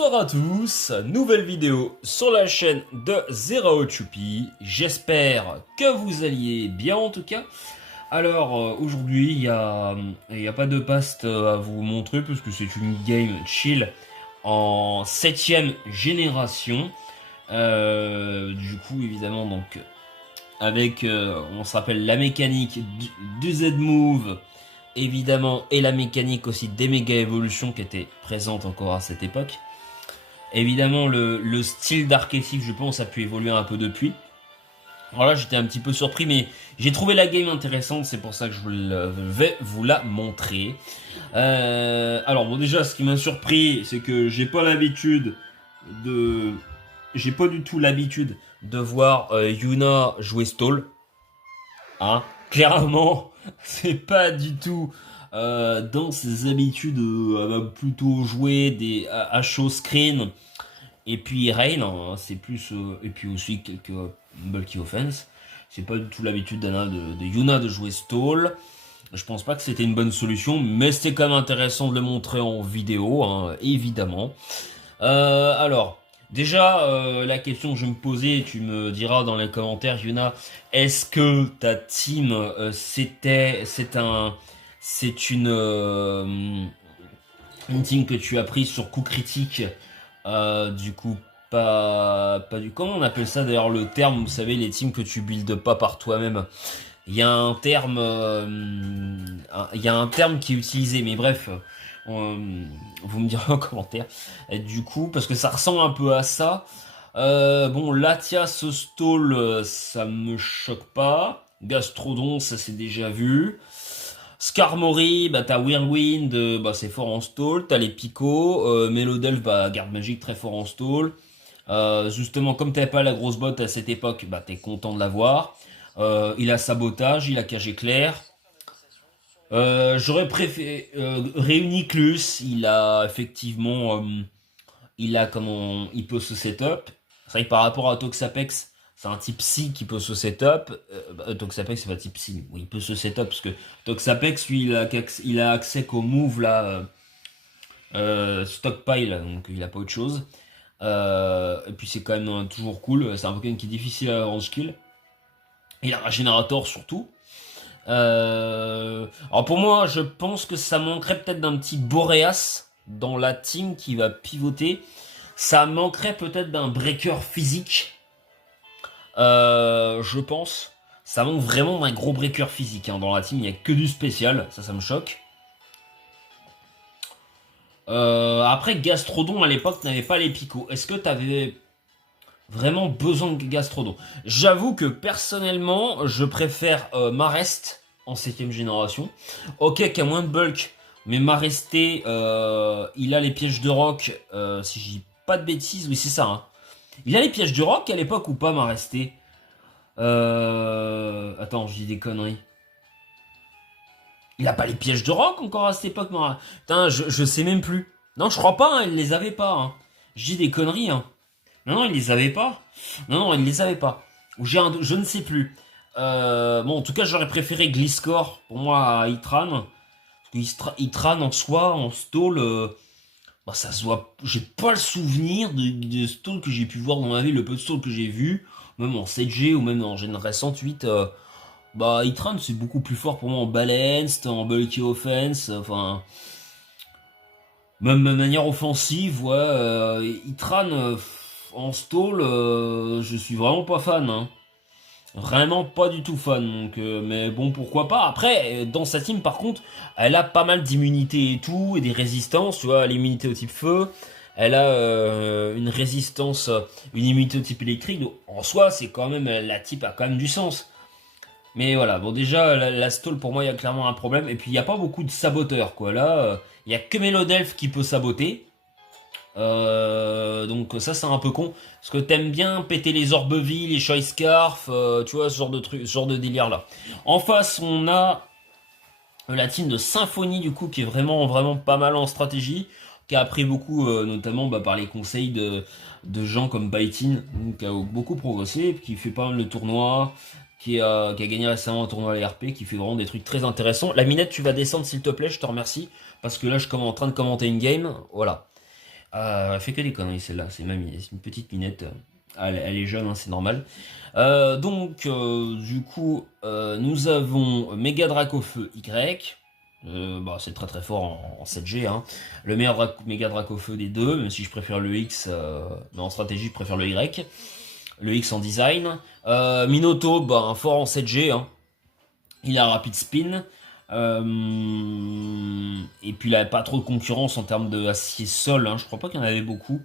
Bonsoir à tous, nouvelle vidéo sur la chaîne de Zero Chupi. J'espère que vous alliez bien en tout cas. Alors aujourd'hui il y a pas de past à vous montrer parce que c'est une game chill en 7ème génération. Du coup évidemment donc avec on se rappelle la mécanique du Z-Move évidemment et la mécanique aussi des méga évolutions qui étaient présentes encore à cette époque. Évidemment, le style d'archétype, je pense, a pu évoluer un peu depuis. Alors là, j'étais un petit peu surpris, mais j'ai trouvé la game intéressante, c'est pour ça que je vais vous la montrer. Alors bon, déjà, ce qui m'a surpris, c'est que j'ai pas l'habitude de... J'ai pas du tout l'habitude de voir Yuna jouer stall. Hein, clairement, c'est pas du tout dans ses habitudes. Elle va plutôt jouer des HO screen et puis Rain, hein, c'est plus et puis aussi quelques bulky offense. C'est pas du tout l'habitude d'Anna de Yuna de jouer stall. Je pense pas que c'était une bonne solution, mais c'était quand même intéressant de le montrer en vidéo, hein, évidemment. Alors. Déjà, la question que je me posais, tu me diras dans les commentaires, Yuna, est-ce que ta team, c'est une team que tu as prise sur coup critique, du coup, pas du, comment on appelle ça d'ailleurs le terme, vous savez, les teams que tu builds pas par toi-même. Il y a un terme, qui est utilisé, mais bref, vous me direz en commentaire. Et du coup, parce que ça ressemble un peu à ça. Bon, Latias stall, ça me choque pas. Gastrodon, ça c'est déjà vu. Skarmory, bah t'as Whirlwind, bah c'est fort en stall. T'as les Picots, Melodelf, bah garde magique très fort en stall. Justement, comme t'avais pas la grosse botte à cette époque, bah t'es content de l'avoir. Il a sabotage, il a cage éclair. J'aurais préféré Reuniclus, il a effectivement il a comment il peut se setup. C'est vrai que par rapport à Toxapex, c'est un type psy qui peut se setup. Toxapex c'est pas type psy, oui, il peut se setup parce que Toxapex lui il a accès qu'au move là stockpile, donc il a pas autre chose. Et puis c'est quand même toujours cool, c'est un Pokémon qui est difficile à rendre skill. Il a un générateur surtout. Alors pour moi, je pense que ça manquerait peut-être d'un petit Boreas dans la team qui va pivoter. Ça manquerait peut-être d'un breaker physique. Je pense. Ça manque vraiment d'un gros breaker physique. Hein. Dans la team, il n'y a que du spécial. Ça me choque. Après, Gastrodon à l'époque n'avait pas les picots. Est-ce que tu avais vraiment besoin de Gastrodon? J'avoue que personnellement, je préfère Marest en 7ème génération. Ok, qui a moins de bulk, mais Maresté, il a les pièges de roc. Si je dis pas de bêtises, oui, c'est ça. Hein. Il a les pièges de roc à l'époque ou pas, Maresté? Attends, je dis des conneries. Il a pas les pièges de roc encore à cette époque, Maresté. Putain, je sais même plus. Non, je crois pas, hein, il les avait pas. Hein. Je dis des conneries, hein. Non, il les avait pas. Non, il les avait pas. Ou je ne sais plus. Bon, en tout cas, j'aurais préféré Gliscor pour moi à Itran. Parce que Itran en soi, en stall, bah, ça se voit. J'ai pas le souvenir de stall que j'ai pu voir dans ma vie. Le peu de stall que j'ai vu, même en 7G ou même en génération 8, bah, Itran c'est beaucoup plus fort pour moi en balanced, en bulky offense. Enfin, même de manière offensive, ouais. Itran. En stall, je suis vraiment pas fan. Hein. Vraiment pas du tout fan. Donc, mais bon, pourquoi pas. Après, dans sa team, par contre, elle a pas mal d'immunité et tout, et des résistances. Tu vois, l'immunité au type feu. Elle a une résistance, une immunité au type électrique. Donc, en soi, c'est quand même, la type a quand même du sens. Mais voilà, bon déjà, la stall, pour moi, il y a clairement un problème. Et puis, il n'y a pas beaucoup de saboteurs, quoi. Là, il y a que Melodelf qui peut saboter. Donc ça c'est un peu con parce que t'aimes bien péter les Orbevilles, les Choice Scarf, tu vois ce genre de truc, ce genre de délire là. En face on a la team de Symphonie du coup qui est vraiment pas mal en stratégie, qui a appris beaucoup notamment par les conseils de gens comme Baitin, qui a beaucoup progressé, qui fait pas mal de tournois, qui a gagné récemment un tournoi à l'ERP, qui fait vraiment des trucs très intéressants. La minette tu vas descendre s'il te plaît, je te remercie parce que là je suis en train de commenter une game, voilà. Elle fait que des conneries celle-là, c'est mamie, c'est une petite minette. Elle est jeune, hein, c'est normal. Du coup, nous avons Mega Dracofeu Y. Bah, c'est très très fort en 7G. Hein. Le meilleur Mega Dracofeu des deux, même si je préfère le X, mais en stratégie, je préfère le Y. Le X en design. Minoto, bah, un fort en 7G. Hein. Il a rapid spin. Et puis il a pas trop de concurrence en termes de acier sol. Hein. Je crois pas qu'il y en avait beaucoup.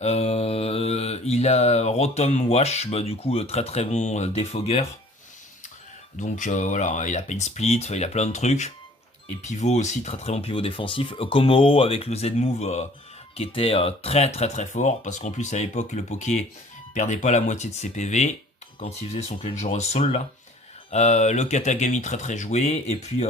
Il a Rotom Wash, bah, du coup très très bon défogueur. Donc voilà, il a Pain Split, il a plein de trucs. Et pivot aussi, très très bon pivot défensif. Komo avec le Z-Move qui était très très très fort. Parce qu'en plus à l'époque le Poké perdait pas la moitié de ses PV quand il faisait son Dangerous Soul là. Le Katagami très très joué. Et puis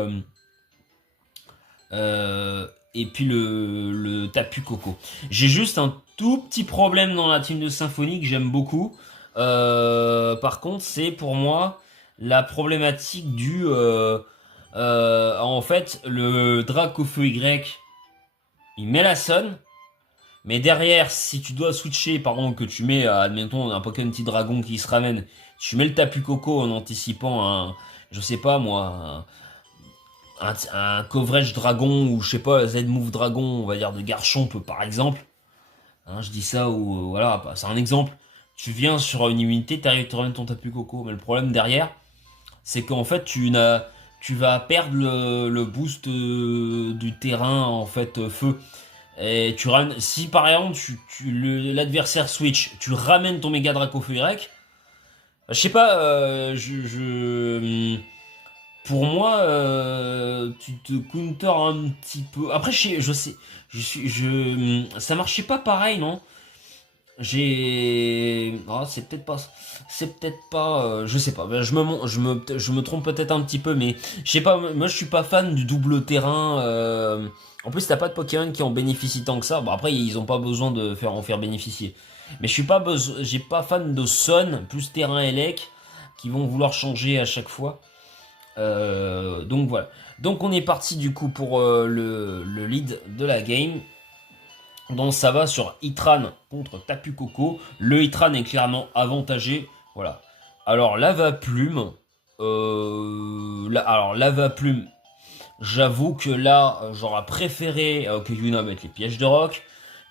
le Tapu Koko. J'ai juste un tout petit problème dans la team de Symphonie que j'aime beaucoup. Par contre, c'est pour moi la problématique en fait, le Dracofeu Y, il met la Sun, mais derrière, si tu dois switcher, par exemple, que tu mets, admettons, un Pokémon petit dragon qui se ramène, tu mets le Tapu Koko en anticipant je sais pas moi, un coverage dragon ou je sais pas, Z-Move dragon, on va dire de Garchomp par exemple. Hein, je dis ça ou voilà, bah, c'est un exemple. Tu viens sur une unité, t'arrives, tu ramènes ton Tapu Koko, mais le problème derrière, c'est qu'en fait tu vas perdre le boost du terrain en fait feu. Et tu ramènes, si par exemple l'adversaire switch, tu ramènes ton méga Dracofeu Y, je sais pas, pour moi, tu te counter un petit peu. Après, je sais, ça marchait pas pareil, non? C'est peut-être pas, je sais pas. Ben, je me trompe peut-être un petit peu, mais je sais pas. Moi, je suis pas fan du double terrain. En plus, t'as pas de Pokémon qui en bénéficient tant que ça. Bon, après, ils ont pas besoin de en faire bénéficier. Mais j'ai pas fan de Sun plus terrain Elec qui vont vouloir changer à chaque fois. Donc voilà. Donc on est parti du coup pour le lead de la game. Donc ça va sur Itran contre Tapu Koko. Le Itran est clairement avantagé. Voilà. Alors Lava Plume. Lava Plume. J'avoue que là, j'aurais préféré que Yuna mette les pièges de roc.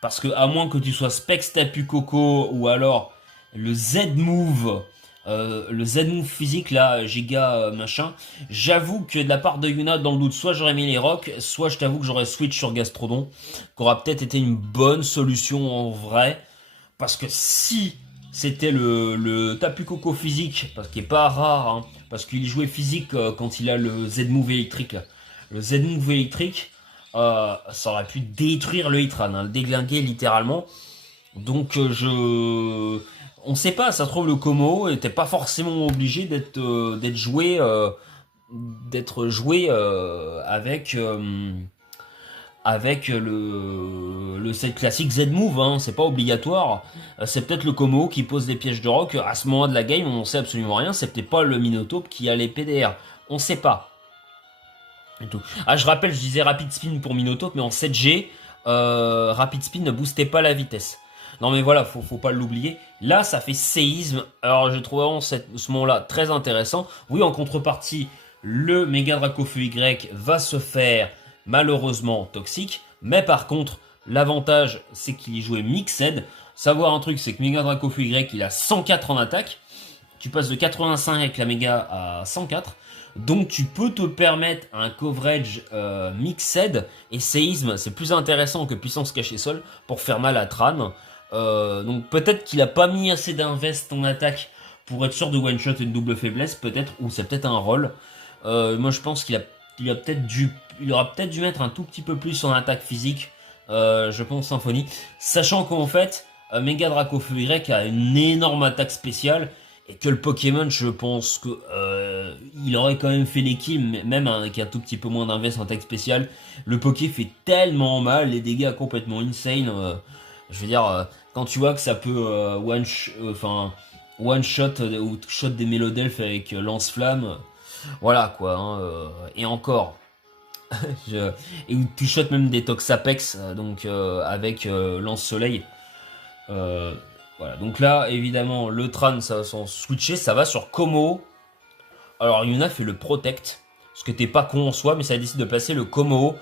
Parce que à moins que tu sois Specs Tapu Koko ou alors le Z-Move. Le Z-Move physique là, giga machin. J'avoue que de la part de Yuna, dans le doute, soit j'aurais mis les rocs, soit je t'avoue que j'aurais switch sur Gastrodon, qui aura peut-être été une bonne solution en vrai. Parce que si c'était le Tapu Koko physique, parce qu'il est pas rare, hein, parce qu'il jouait physique quand il a le Z-Move électrique. Là. Le Z-Move électrique, ça aurait pu détruire le Hitran, hein, le déglinguer littéralement. Donc on sait pas, ça se trouve le Como était pas forcément obligé d'être joué avec le set classique Z-Move, hein, c'est pas obligatoire. C'est peut-être le Como qui pose des pièges de rock. À ce moment de la game, on sait absolument rien. C'est peut-être pas le Minotaur qui a les PDR. On sait pas. Et tout. Ah, je rappelle, je disais Rapid Spin pour Minotaur, mais en 7G, Rapid Spin ne boostait pas la vitesse. Non mais voilà, faut pas l'oublier. Là, ça fait séisme. Alors, je trouve vraiment ce moment-là très intéressant. Oui, en contrepartie, le Mega Dracofeu Y va se faire malheureusement toxique. Mais par contre, l'avantage, c'est qu'il y jouait Mixed. Savoir un truc, c'est que Mega Dracofeu Y, il a 104 en attaque. Tu passes de 85 avec la Mega à 104. Donc tu peux te permettre un coverage Mixed. Et séisme, c'est plus intéressant que puissance cachée sol pour faire mal à Tran. Donc peut-être qu'il a pas mis assez d'invest en attaque pour être sûr de one shot une double faiblesse, peut-être, ou c'est peut-être un rôle. Moi je pense qu'il aura peut-être dû mettre un tout petit peu plus en attaque physique, je pense Symphonie, sachant qu'en fait Mega Dracofeu Y a une énorme attaque spéciale et que le Pokémon, je pense que il aurait quand même fait l'équipe, même avec un tout petit peu moins d'invest en attaque spéciale. Le Poké fait tellement mal, les dégâts complètement insane. Je veux dire, quand tu vois que ça peut one shot ou shot des Mélodelphes avec lance-flamme, voilà quoi. Hein, et encore. Et où tu shots même des Toxapex, donc avec lance-soleil. Euh, voilà, donc là, évidemment, le Tran, ça va s'en switcher, ça va sur Como. Alors, Yuna fait le Protect, parce que t'es pas con en soi, mais ça décide de placer le Como.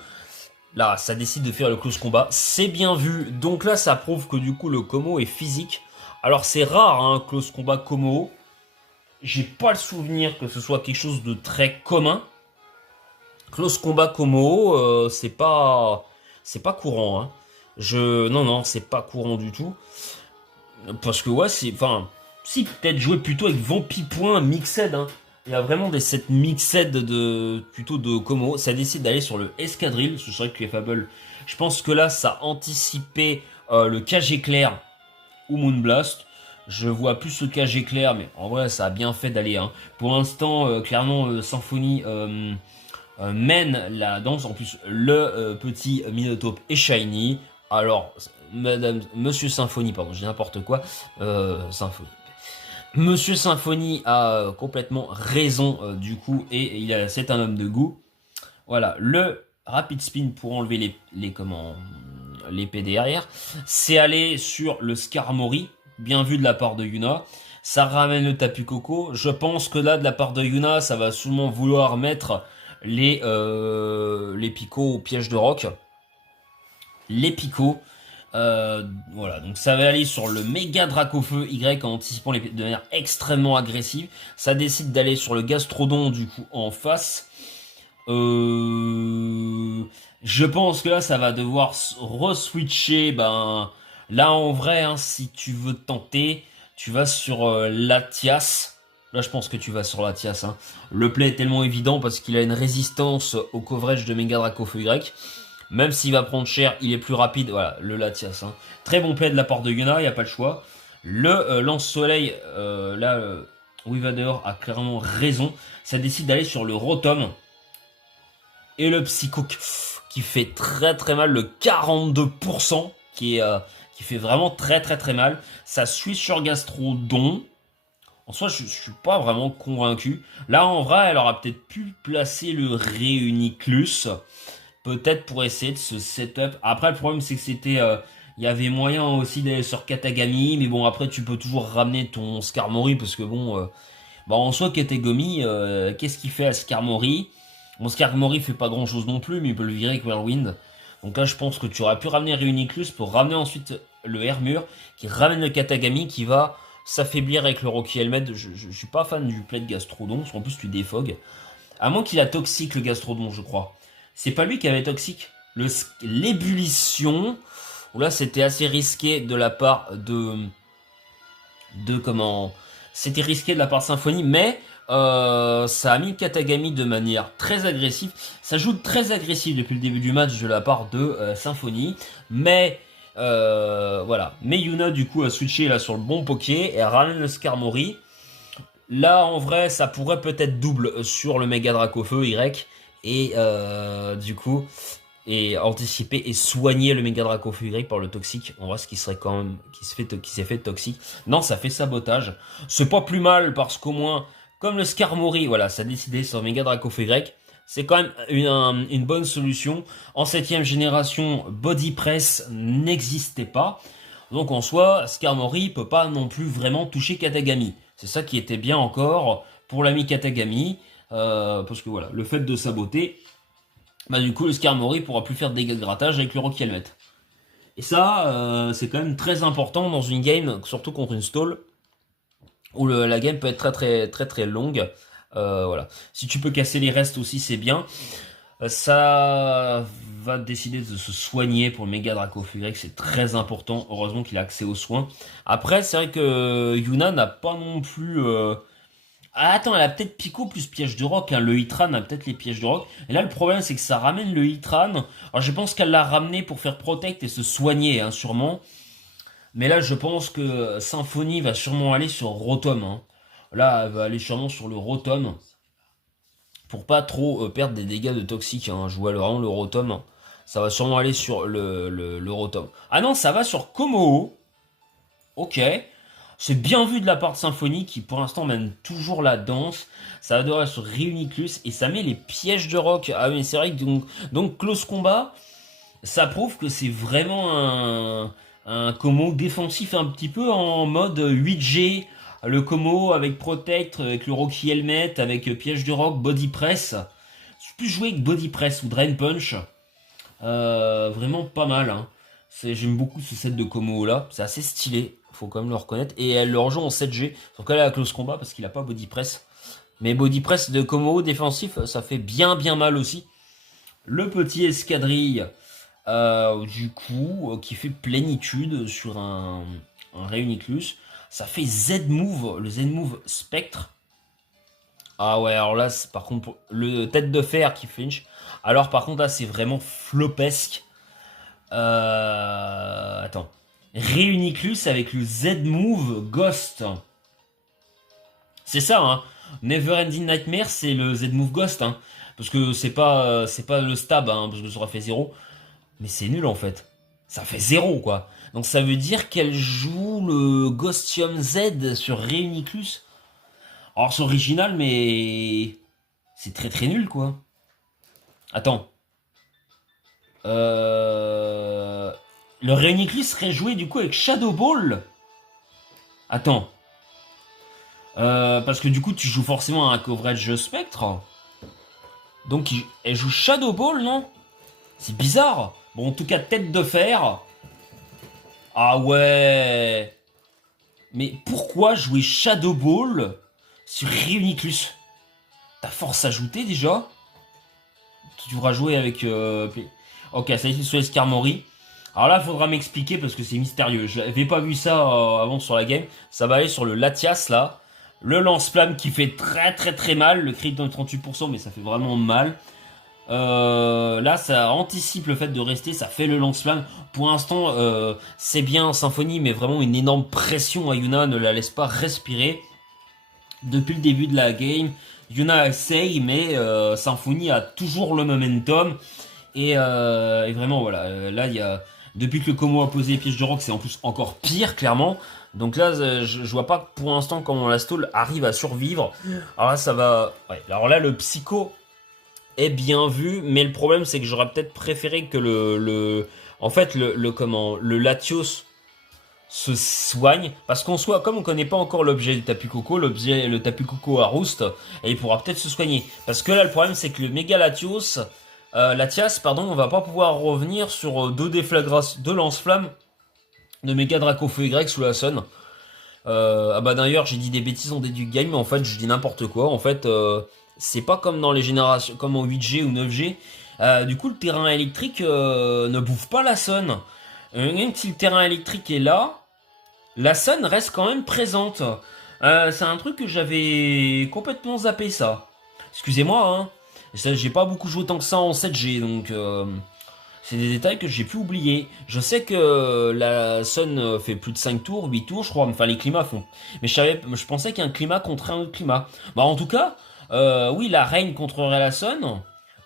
Là, ça décide de faire le close combat. C'est bien vu. Donc là, ça prouve que du coup, le Como est physique. Alors, c'est rare, hein, close combat Como. J'ai pas le souvenir que ce soit quelque chose de très commun. Close combat Como, c'est pas courant, hein. Non, non, c'est pas courant du tout. Parce que ouais, enfin, si peut-être jouer plutôt avec Vampipoint Mixed, hein. Il y a vraiment des sets Mixed plutôt de Como. Ça décide d'aller sur le Escadrille. C'est vrai que les Fable, je pense que là, ça anticipait le Cage Éclair ou Moonblast. Je vois plus le Cage Éclair, mais en vrai, ça a bien fait d'aller, hein. Pour l'instant, clairement, Symphonie mène la danse. En plus, le petit Minotaur est shiny. Alors, Monsieur Symphonie, pardon, j'ai n'importe quoi. Symphonie. Monsieur Symphonie a complètement raison du coup, et c'est un homme de goût. Voilà, le Rapid Spin pour enlever l'épée derrière. C'est aller sur le Skarmory, bien vu de la part de Yuna. Ça ramène le Tapu Koko. Je pense que là, de la part de Yuna, ça va souvent vouloir mettre les picots au piège de roc. Les picots. Voilà, donc ça va aller sur le méga Dracofeu Y en anticipant de manière extrêmement agressive. Ça décide d'aller sur le Gastrodon du coup en face. Je pense que là ça va devoir re-switcher. Ben là en vrai, hein, si tu veux tenter, tu vas sur Latias. Là je pense que tu vas sur Latias. Hein. Le play est tellement évident parce qu'il a une résistance au coverage de méga Dracofeu Y. Même s'il va prendre cher, il est plus rapide. Voilà, le Latias. Hein. Très bon play de la part de Yuna, il n'y a pas le choix. Le lance-soleil, Wivader a clairement raison. Ça décide d'aller sur le Rotom. Et le Psycho qui fait très très mal, le 42%, qui fait vraiment très très très mal. Ça suit sur Gastrodon. En soi, je suis pas vraiment convaincu. Là, en vrai, elle aura peut-être pu placer le Reuniclus. Peut-être pour essayer de se setup. Après, le problème, c'est que il y avait moyen aussi d'aller sur Katagami, mais bon, après, tu peux toujours ramener ton Skarmory, parce que bon, bah, en soi, Katagami, qu'est-ce qu'il fait à Skarmory? Bon, Skarmory fait pas grand-chose non plus, mais il peut le virer avec Whirlwind. Donc là, je pense que tu aurais pu ramener Reuniclus pour ramener ensuite le Hermure, qui ramène le Katagami, qui va s'affaiblir avec le Rocky Helmet. Je suis pas fan du play de Gastrodon, parce qu'en plus, tu défogues. À moins qu'il a toxique le Gastrodon, je crois. C'est pas lui qui avait toxique. L'ébullition, où là c'était assez risqué de la part de comment. C'était risqué de la part de Symphonie, mais ça a mis Katagami de manière très agressive. Ça joue très agressif depuis le début du match de la part de Symphonie, mais voilà. Mais Yuna du coup a switché là sur le bon poké et a ramené le Skarmory. Là en vrai ça pourrait peut-être double sur le Mega Dracofeu Y. Et du coup, et anticiper et soigner le méga Dracofeu Y par le toxique. On voit ce qui serait quand même, qui s'est fait toxique. Non, ça fait sabotage. C'est pas plus mal parce qu'au moins, comme le Skarmory, voilà, ça a décidé sur méga Dracofeu Y. C'est quand même une bonne solution. En 7ème génération, Body Press n'existait pas. Donc en soi, Skarmory peut pas non plus vraiment toucher Katagami. C'est ça qui était bien encore pour l'ami Katagami. Parce que voilà, le fait de saboter, bah du coup le Skarmory pourra plus faire de dégâts de grattage avec le Rocky Helmet. Et ça, c'est quand même très important dans une game, surtout contre une stall, où la game peut être très très très très longue. Voilà. Si tu peux casser les restes aussi, c'est bien. Ça va décider de se soigner pour le méga Dracofeu Y, c'est très important. Heureusement qu'il a accès aux soins. Après, c'est vrai que Yuna n'a pas non plus... Ah, attends, elle a peut-être Pico plus piège de roc. Hein. Le Hitran a peut-être les pièges de roc. Et là, le problème, c'est que ça ramène le Hitran. Alors, je pense qu'elle l'a ramené pour faire protect et se soigner, hein, sûrement. Mais là, je pense que Symphonie va sûrement aller sur Rotom. Hein. Là, elle va aller sûrement sur le Rotom. Pour pas trop perdre des dégâts de toxique. Hein. Je vois vraiment le Rotom. Ça va sûrement aller sur le Rotom. Ah non, ça va sur Komo. Ok. C'est bien vu de la part de Symphonie qui pour l'instant mène toujours la danse. Ça adorait sur Reuniclus et ça met les pièges de rock. Ah mais c'est vrai que donc Close Combat, ça prouve que c'est vraiment un commo défensif un petit peu en mode 8G. Le commo avec Protect, avec le Rocky Helmet, avec piège de rock, Body Press. Je peux jouer avec Body Press ou Drain Punch. Vraiment pas mal. Hein. J'aime beaucoup ce set de combo là. C'est assez stylé. Faut quand même le reconnaître. Et elle le rejoint en 7G. Sauf qu'elle est à close combat parce qu'il a pas body press. Mais body press de combo défensif, ça fait bien mal aussi. Le petit escadrille, du coup, qui fait plénitude sur un Reuniclus. Ça fait Z-Move, le Z-Move Spectre. Ah ouais, alors là, par contre, le tête de fer qui flinch. Alors par contre, là, c'est vraiment flopesque. Attends. Reuniclus avec le Z-Move Ghost. C'est ça, hein. Neverending Nightmare, c'est le Z-Move Ghost, hein. Parce que c'est pas le stab, hein, parce que ça aurait fait 0. Mais c'est nul en fait. Ça fait 0, quoi. Donc ça veut dire qu'elle joue le Ghostium Z sur Reuniclus. Alors c'est original, mais c'est très nul, quoi. Attends. Le Reuniclus serait joué du coup avec Shadow Ball. Attends. Parce que du coup tu joues forcément un coverage spectre. Donc elle joue Shadow Ball, non? C'est bizarre. Bon, en tout cas, tête de fer. Ah ouais. Mais pourquoi jouer Shadow Ball sur Reuniclus? T'as force ajoutée déjà? Tu devras jouer avec... Ok, ça y est, sur Escarmori. Alors là, il faudra m'expliquer parce que c'est mystérieux. Je n'avais pas vu ça avant sur la game. Ça va aller sur le Latias là. Le lance-flamme qui fait très mal. Le crit donne 38%, mais ça fait vraiment mal. Là, ça anticipe le fait de rester. Ça fait le lance-flamme. Pour l'instant, c'est bien Symphonie, mais vraiment une énorme pression à Yuna. Ne la laisse pas respirer. Depuis le début de la game, Yuna essaye, mais Symphonie a toujours le momentum. Et vraiment, voilà. Là, il y a... Depuis que le Como a posé les pièges de rock, c'est en plus encore pire, clairement. Donc là, je vois pas pour l'instant comment la stall arrive à survivre. Alors là, ça va... Ouais. Alors là, le psycho est bien vu, mais le problème, c'est que j'aurais peut-être préféré que En fait, le Latios se soigne, parce qu'on soit, comme on connaît pas encore l'objet du Tapu Koko, le Tapu Koko a Roost, et il pourra peut-être se soigner. Parce que là, le problème, c'est que le Méga Latias, pardon, on va pas pouvoir revenir sur deux lance-flammes de Méga Draco Feu Y sous la Sun. Ah bah d'ailleurs, j'ai dit des bêtises en début de game, mais en fait, je dis n'importe quoi. En fait, c'est pas comme dans les générations, comme en 8G ou 9G. Du coup, le terrain électrique ne bouffe pas la Sun. Même si le terrain électrique est là, la Sun reste quand même présente. C'est un truc que j'avais complètement zappé, ça. Excusez-moi, hein. J'ai pas beaucoup joué tant que ça en 7G, donc c'est des détails que j'ai pu oublier. Je sais que la Sun fait plus de 5 tours, 8 tours, je crois. Enfin, les climats font. Mais je pensais qu'un climat contre un autre climat. Bah, en tout cas, oui, la Rain contrerait la Sun.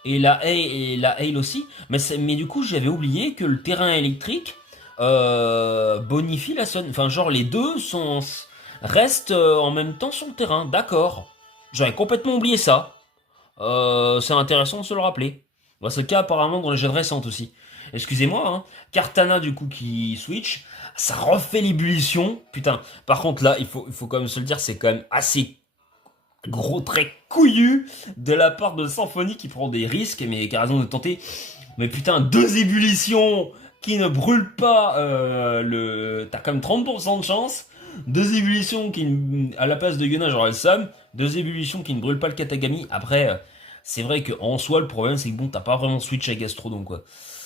Et la Hail aussi. Mais du coup, j'avais oublié que le terrain électrique bonifie la Sun. Enfin, genre, les deux restent en même temps sur le terrain. D'accord. J'avais complètement oublié ça. C'est intéressant de se le rappeler. Bah, c'est le cas apparemment dans les jeux récentes aussi. Excusez-moi, hein. Cartana du coup qui switch, ça refait l'ébullition. Putain. Par contre là, il faut quand même se le dire, c'est quand même assez gros, très couillu de la part de Symphonie qui prend des risques, mais qui a raison de tenter. Mais putain, deux ébullitions qui ne brûlent pas T'as quand même 30% de chance. Deux ébullitions qui, à la place de Yuna, j'aurais le Sam. Deux ébullitions qui ne brûlent pas le Katagami. Après, c'est vrai qu'en soi, le problème, c'est que bon, t'as pas vraiment switch à Gastrodon, quoi.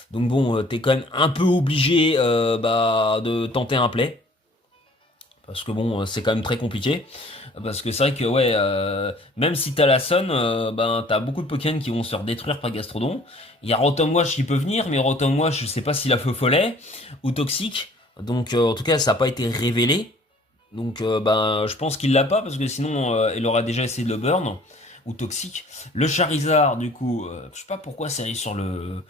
Donc bon, t'es quand même un peu obligé de tenter un play. Parce que bon, c'est quand même très compliqué. Parce que c'est vrai que ouais, même si t'as la Sun, ben t'as beaucoup de Pokémon qui vont se faire détruire par Gastrodon. Il y a Rotom-Wash qui peut venir, mais Rotom-Wash, je sais pas s'il a feu follet ou toxique. Donc en tout cas, ça n'a pas été révélé. Donc ben je pense qu'il l'a pas parce que sinon il aurait déjà essayé de le burn ou toxique. Le Charizard, du coup, je sais pas pourquoi c'est allé sur le.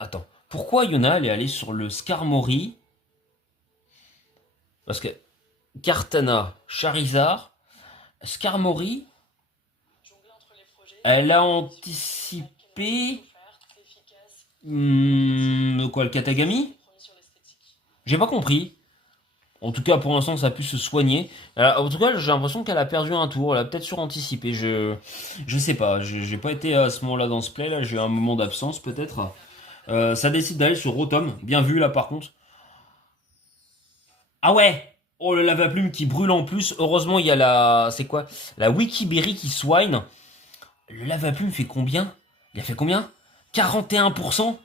Attends, pourquoi Yuna elle est allée sur le Skarmory? Parce que Kartana, Charizard, Skarmory. Elle a anticipé... quoi, le Katagami? J'ai pas compris. En tout cas, pour l'instant, ça a pu se soigner. En tout cas, j'ai l'impression qu'elle a perdu un tour. Elle a peut-être suranticipé. Je sais pas. J'ai pas été à ce moment-là dans ce play. Là, j'ai eu un moment d'absence, peut-être. Ça décide d'aller sur Rotom. Bien vu, là, par contre. Ah ouais! Oh, le lava-plume qui brûle en plus. Heureusement, il y a la... C'est quoi? La Wikiberry qui swine. Le lava-plume fait combien? Il a fait combien? 41%.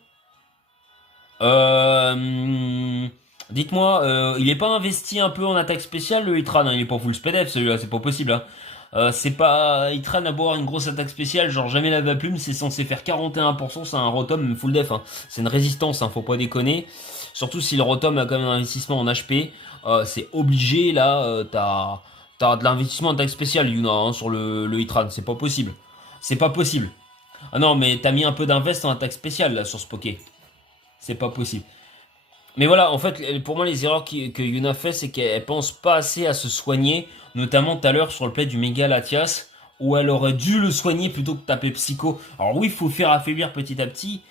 Dites-moi, il est pas investi un peu en attaque spéciale le Hitran, hein, il est pas full speed F celui-là, c'est pas possible. Hein. C'est pas Hitran à avoir une grosse attaque spéciale, genre jamais la plume, c'est censé faire 41%, c'est un Rotom full def. Hein. C'est une résistance, hein, faut pas déconner. Surtout si le Rotom a quand même un investissement en HP, c'est obligé là, t'as de l'investissement en attaque spéciale Yuna hein, sur le Hitran, c'est pas possible. C'est pas possible. Ah non, mais t'as mis un peu d'invest en attaque spéciale là sur ce Poké. C'est pas possible. Mais voilà, en fait, pour moi, les erreurs que Yuna fait, c'est qu'elle pense pas assez à se soigner, notamment tout à l'heure sur le play du Méga Latias, où elle aurait dû le soigner plutôt que taper Psycho. Alors oui, il faut faire affaiblir petit à petit,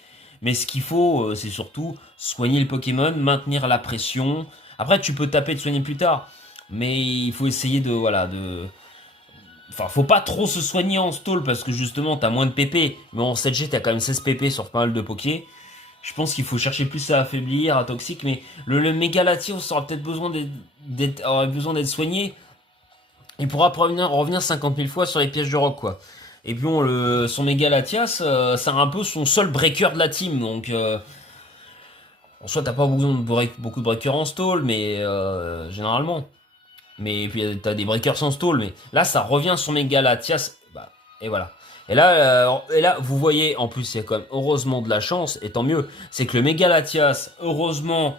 mais ce qu'il faut, c'est surtout soigner le Pokémon, maintenir la pression. Après, tu peux taper et te soigner plus tard, mais il faut essayer de, voilà, de... Enfin, faut pas trop se soigner en stall, parce que justement, t'as moins de PP, mais en 7G, t'as quand même 16 PP sur pas mal de Poké. Je pense qu'il faut chercher plus à affaiblir, à toxique, mais le méga Latios aura peut-être besoin d'être soigné. Il pourra revenir 50 000 fois sur les pièges de rock, quoi. Et puis bon, son méga Latias, c'est un peu son seul breaker de la team, donc en soi t'as pas besoin de beaucoup de breakers en stall, mais généralement. Mais puis t'as des breakers sans stall, mais là ça revient sur méga Latias, bah, et voilà. Et là, vous voyez, en plus, il y a quand même heureusement de la chance, et tant mieux, c'est que le méga Latias, heureusement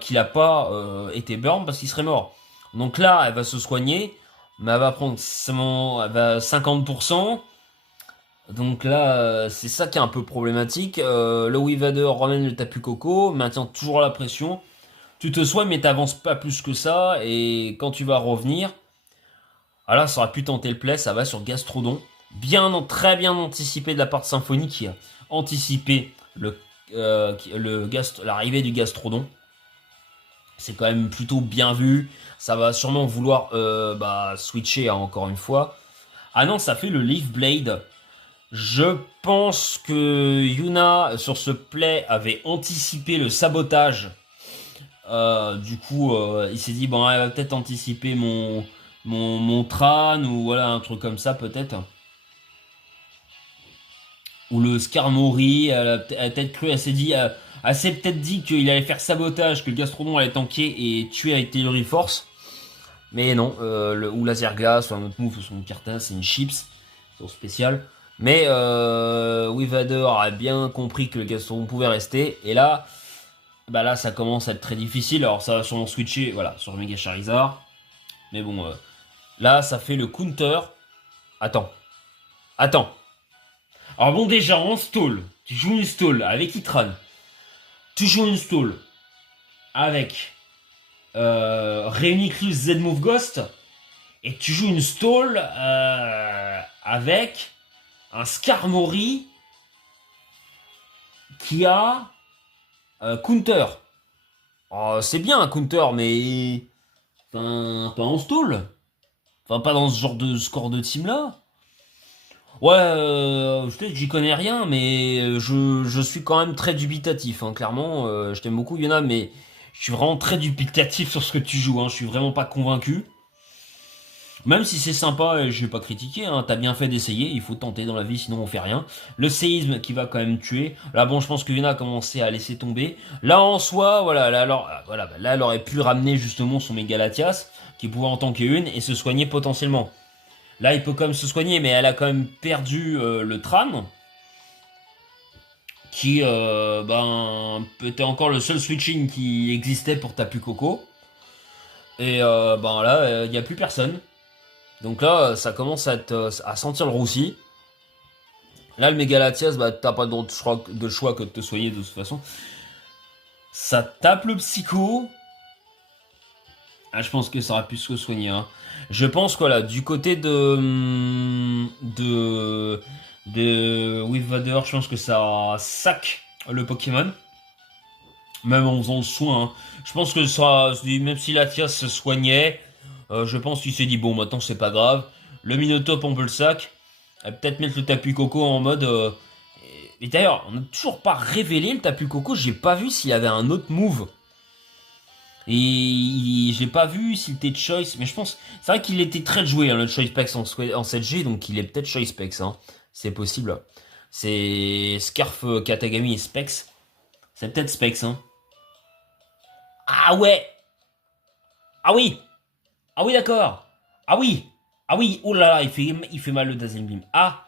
qu'il a pas été burn parce qu'il serait mort. Donc là, elle va se soigner, mais elle va prendre seulement elle va 50%. Donc là, c'est ça qui est un peu problématique. Le Weevader ramène le Tapu Koko, maintient toujours la pression. Tu te soignes, mais t'avances pas plus que ça, et quand tu vas revenir, ah là, ça aurait pu tenter le play, ça va sur Gastrodon. Très bien anticipé de la part de Symphonie qui a anticipé l'arrivée du Gastrodon. C'est quand même plutôt bien vu. Ça va sûrement vouloir switcher hein, encore une fois. Ah non, ça fait le Leaf Blade. Je pense que Yuna, sur ce play, avait anticipé le sabotage. Du coup, il s'est dit, bon, elle va peut-être anticiper mon Tran, ou voilà, un truc comme ça, peut-être. Ou le Skarmory, elle a peut-être cru, elle s'est peut-être dit qu'il allait faire sabotage, que le Gastrodon allait tanker et tuer avec Telluride Force. Mais non, ou Laser Glace, ou un autre move, ou son Carta, c'est une Chips, son spécial. Mais Weevader a bien compris que le Gastrodon pouvait rester, et là, bah là, ça commence à être très difficile. Alors, ça va sûrement switcher, voilà, sur le Mega Charizard. Mais bon, là, ça fait le counter. Attends, attends. Alors bon, déjà, en stall, tu joues une stall avec Itran. Tu joues une stall avec Reuniclus Z-Move Ghost. Et tu joues une stall avec un Skarmory qui a counter. Oh, c'est bien un counter, mais... Enfin, pas en stall. Enfin, pas dans ce genre de score de team là. Ouais, peut-être que j'y connais rien, mais je suis quand même très dubitatif, hein, clairement. Je t'aime beaucoup, Yuna, mais je suis vraiment très dubitatif sur ce que tu joues. Hein, je suis vraiment pas convaincu. Même si c'est sympa, et je vais pas critiquer, hein, t'as bien fait d'essayer, il faut tenter dans la vie, sinon on fait rien. Le séisme qui va quand même tuer. Là, bon, je pense que Yuna a commencé à laisser tomber. Là, en soi, voilà, là, alors, voilà, là, elle aurait pu ramener justement son méga Latias, qui pouvait en tanker une, et se soigner potentiellement. Là, il peut quand même se soigner, mais elle a quand même perdu le Tran, qui était encore le seul switching qui existait pour Tapu Koko. Et là, il n'y a plus personne. Donc là, ça commence à sentir le roussi. Là, le méga Latias, bah, t'as pas de choix que de te soigner de toute façon. Ça tape le psycho. Ah, je pense que ça aurait pu se soigner. Hein. Je pense que là, du côté de Witvader, je pense que ça sac le Pokémon. Même en faisant le soin. Hein. Je pense que ça, même si Latias se soignait, je pense qu'il s'est dit bon, maintenant c'est pas grave. Le Minotaur, on peut le sac. Peut-être mettre le Tapu Koko en mode. Et d'ailleurs, on n'a toujours pas révélé le Tapu Koko. J'ai pas vu s'il avait un autre move. Et j'ai pas vu s'il était Choice, mais je pense. C'est vrai qu'il était très joué, hein, le Choice Specs en 7G, donc il est peut-être Choice Specs. Hein. C'est possible. C'est Scarf Katagami et Specs. C'est peut-être Specs. Hein. Ah ouais! Ah oui! Ah oui, d'accord! Ah oui! Ah oui! Oh là là, il fait mal le Dazzling Gleam. Ah!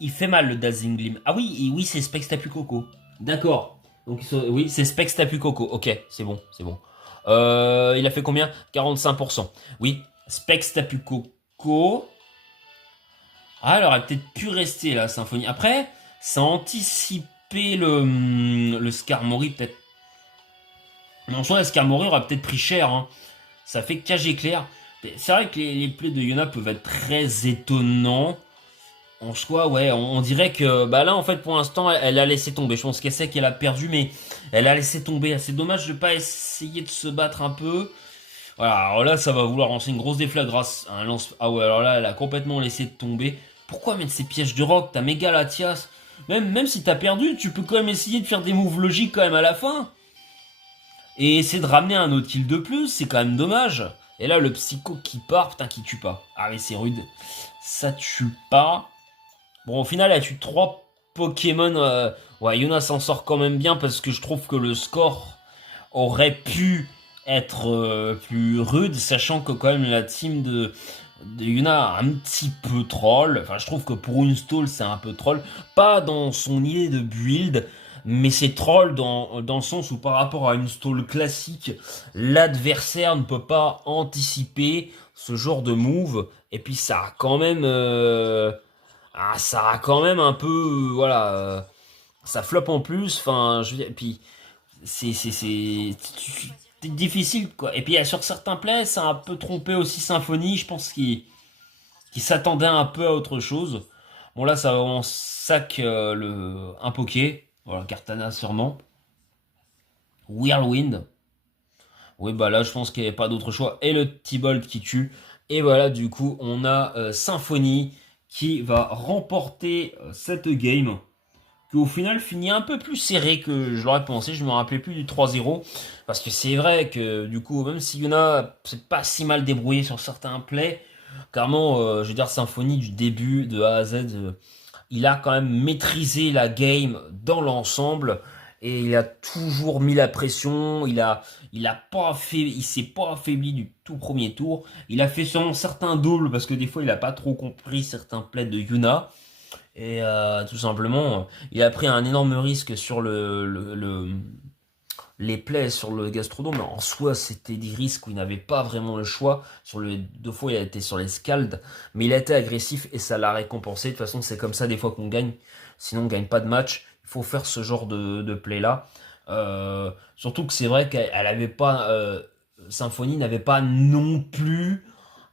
Il fait mal le Dazzling Gleam. Ah oui, et oui, c'est Specs Tapu Koko. D'accord. Donc oui, c'est Specs Tapu Koko. Ok, c'est bon, c'est bon. Il a fait combien? 45%. Oui, Specs Tapu Koko. Ah, elle aurait peut-être pu rester la Symphonie. Après, ça a anticipé le Skarmory peut-être. Mais en soi, le Skarmory aurait peut-être pris cher. Hein. Ça fait cage éclair. C'est vrai que les plays de Yuna peuvent être très étonnants. En soi, ouais, on dirait que bah là, en fait, pour l'instant, elle a laissé tomber. Je pense qu'elle sait qu'elle a perdu, mais elle a laissé tomber. C'est dommage de pas essayer de se battre un peu. Voilà, alors là, ça va vouloir lancer une grosse déflagration. Un lance... Ah ouais, alors là, elle a complètement laissé tomber. Pourquoi mettre ces pièges de rock? T'as méga Latias. Même si t'as perdu, tu peux quand même essayer de faire des moves logiques quand même à la fin. Et essayer de ramener un autre kill de plus, c'est quand même dommage. Et là, le psycho qui part, putain, qui tue pas. Ah mais c'est rude. Ça tue pas. Bon, au final, elle a tué 3 Pokémon. Ouais, Yuna s'en sort quand même bien parce que je trouve que le score aurait pu être plus rude, sachant que quand même la team de Yuna a un petit peu troll. Enfin, je trouve que pour une stall, c'est un peu troll. Pas dans son idée de build, mais c'est troll dans le sens où par rapport à une stall classique, l'adversaire ne peut pas anticiper ce genre de move. Et puis ça a quand même... ça a quand même un peu... voilà... ça flop en plus. Enfin, je veux dire... Puis c'est difficile quoi. Et puis sur certains plays, ça a un peu trompé aussi Symphonie. Je pense qu'il s'attendait un peu à autre chose. Bon là, ça va vraiment sac un Poké. Voilà, Cartana sûrement. Whirlwind. Oui, bah là, je pense qu'il n'y avait pas d'autre choix. Et le T-Bolt qui tue. Et voilà, du coup, on a Symphonie qui va remporter cette game. Qui au final finit un peu plus serré que je l'aurais pensé. Je me rappelais plus du 3-0. Parce que c'est vrai que du coup, même si Yuna c'est pas si mal débrouillé sur certains plays, clairement, je veux dire, Symphonie du début de A à Z, il a quand même maîtrisé la game dans l'ensemble. Et il a toujours mis la pression. Il s'est pas affaibli du tout premier tour. Il a fait sûrement certains doubles parce que des fois il a pas trop compris certains plays de Yuna. Et tout simplement, il a pris un énorme risque sur les plays sur le Gastrodome. En soi, c'était des risques où il n'avait pas vraiment le choix. Sur le 2 fois, il a été sur les Scald, mais il a été agressif et ça l'a récompensé. De toute façon, c'est comme ça des fois qu'on gagne. Sinon, on gagne pas de match. Il faut faire ce genre de play-là. Surtout que c'est vrai qu'elle avait pas... Symphonie n'avait pas non plus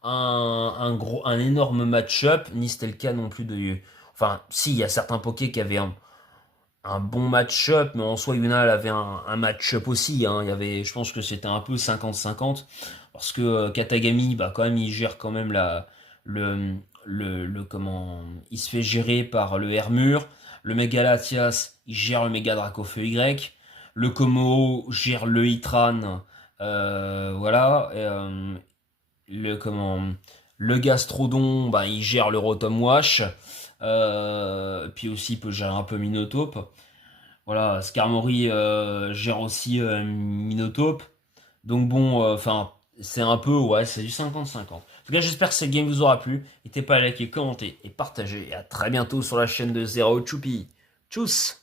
un énorme match-up, ni c'était le cas non plus de... Enfin, si, il y a certains pokés qui avaient un bon match-up, mais en soi, Yuna, elle avait un match-up aussi. Hein. Il y avait, je pense que c'était un peu 50-50, parce que Katagami, bah, quand même, il gère quand même comment... Il se fait gérer par le Hermure. Le Mega Latias, il gère le Mega Dracofeu Y. Le Komo gère le Hitran. Voilà. Le Gastrodon, bah, il gère le Rotom Wash. Puis aussi, il peut gérer un peu Minotaur. Voilà, Skarmory gère aussi Minotaur. Donc bon, enfin, c'est un peu, ouais, c'est du 50-50. En tout cas, j'espère que cette game vous aura plu. N'hésitez pas à liker, commenter et partager. Et à très bientôt sur la chaîne de Zero Choupi. Tchuss!